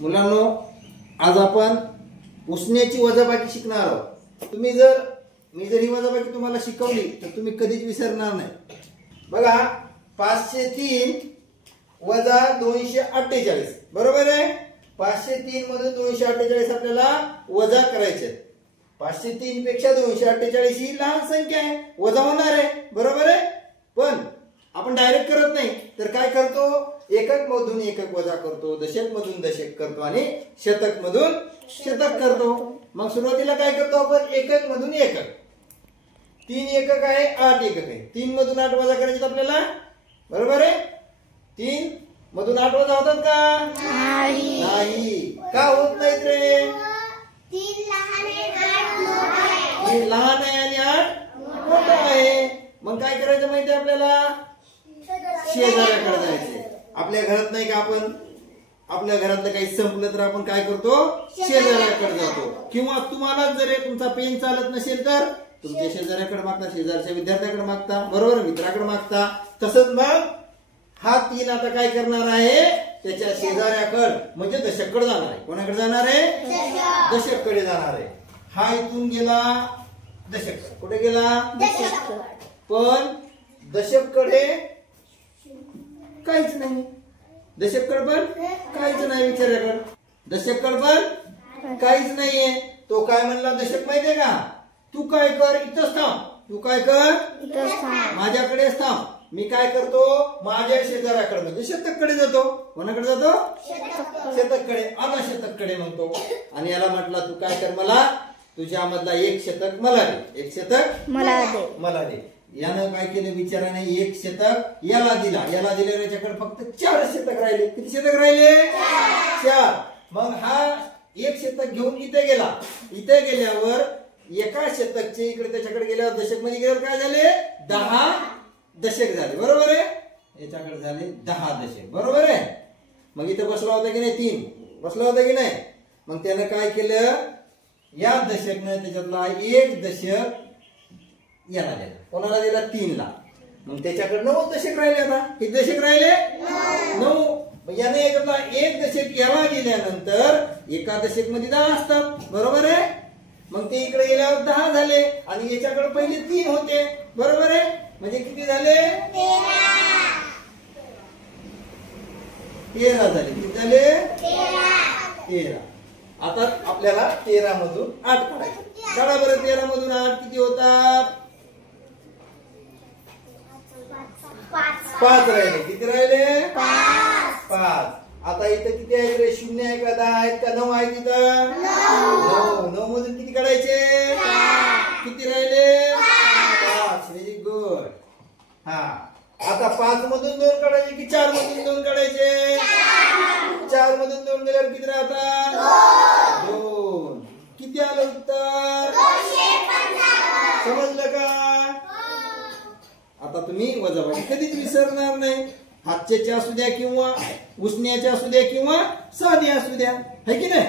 मुलांनो, आज आपण उसण्याची वजाबाकी शिकणार आहोत। मी जर ही वजाबाकी तुम्हाला शिकवली तर तुम्ही कधीच विसरणार नाही। बघा, 503 वजा 248 बरोबर आहे। 503 मधून 248 आपल्याला वजा करायचे। 503 पेक्षा 248 ही लहान संख्या आहे, वजा होणार आहे, बरोबर आहे। पण आपण डायरेक्ट करत नाही, तर काय करतो, एकक मधून एकक वजा करतो, दशक मधून दशक करतो आणि शतक मधून शतक करतो। मग सुरुवातीला काय करतो आपण, एकक मधून एकक। 3 एकक आहे, 8 एकक आहे। 3 मधून 8 वजा करायचे आपल्याला, बरोबर आहे। 3 मधून 8 वजा होतात का? नाही। का होत नाहीत रे? 3 लहान आहे, 8 मोठा आहे। 3 लहान आहे आणि 8 मोठा आहे। मग काय करायचं माहिती आहे आपल्याला, शेजाऱ्याकडे जायचे। आपल्या घरात नाही का, आपण आपल्या घरातलं काही संपलं तर आपण काय करतो, शेजाऱ्याकडे जातो। किंवा तुम्हाला जर तुमचा पेन चालत नसेल तर तुमच्या शेजाऱ्याकडे मागता, शेजारच्या विद्यार्थ्याकडे मागता, बरोबर, मित्राकडे मागता। तसंच मग हा 3 आता काय करणार आहे, त्याच्या शेजाऱ्याकडे म्हणजे दशककडे जाणार आहे। कोणाकडे जाणार आहे? दशककडे जाणार आहे। हा इथून गेला दशक, कुठे गेला? पण दशककडे काहीच नाही, दशककडे पण काहीच नाही, विचाराकडे दशककडे पण काहीच नाहीये। तो काय म्हणला दशक माहितीये का, तू काय कर, इथंच थांब, तू काय कर, माझ्याकडेच थांब। मी काय करतो, माझ्या शेजाऱ्याकडे म्हणजे शतककडे जातो। कोणाकडे जातो? शतककडे। आता शतककडे म्हणतो आणि याला म्हटला तू काय कर, मला तुझ्यामधला एक शतक मला दे, एक शतक मला दे। यानं काय केलं बिचाराने, एक शतक याला दिला, याला दिले, याच्याकडे फक्त 4 शतक राहिले। किती शतक राहिले? 4। मग हा एक शतक घेऊन इथे गेला, इथे गेल्यावर एका शतकचे इकडे त्याच्याकडे गेल्यावर दशक मध्ये गेल्यावर काय झाले, 10 दशक झाले, बरोबर आहे। याच्याकडे झाले 10 दशक, बरोबर आहे। मग इथे बसला होता की नाही, 3 बसला होता की नाही। मग त्यानं काय केलं, या दशकनं त्याच्यातला एक दशक याला दिला, कोणाला दिला? 3 ला। मग त्याच्याकडे 9 दशक राहिले। आता किती दशक राहिले? 9। मग याने एक दशक याला दिल्यानंतर एका दशक मध्ये 10 असतात, बरोबर आहे। मग ते इकडे गेल्यावर 10 झाले आणि याच्याकडे पहिले 3 होते, बरोबर आहे। म्हणजे किती झाले? 13 झाले। किती झाले? 13। आता आपल्याला 13 मधून 8 काढायचे। काढा बरं, 13 मधून 8 किती होतात? 5 राहिले। किती राहिले? 5। आता इथं किती आहेत रे, 0 आहे का, 10 आहेत का, 9 आहेत इथं? 9 मधून किती काढायचे? किती राहिले? 5। Very good. हा, आता 5 मधून 2 काढायचे की 4 मधून 2 काढायचे? 4 मधून 2 गेल्यावर किती राहतात? 2। किती आलं उत्तर? समजलं का? आता तुम्ही वजाबाकी कधीच विसरणार नाही। हातच्या असू द्या किंवा उसण्याच्या असू द्या किंवा साध्या असू द्या, है की नाही।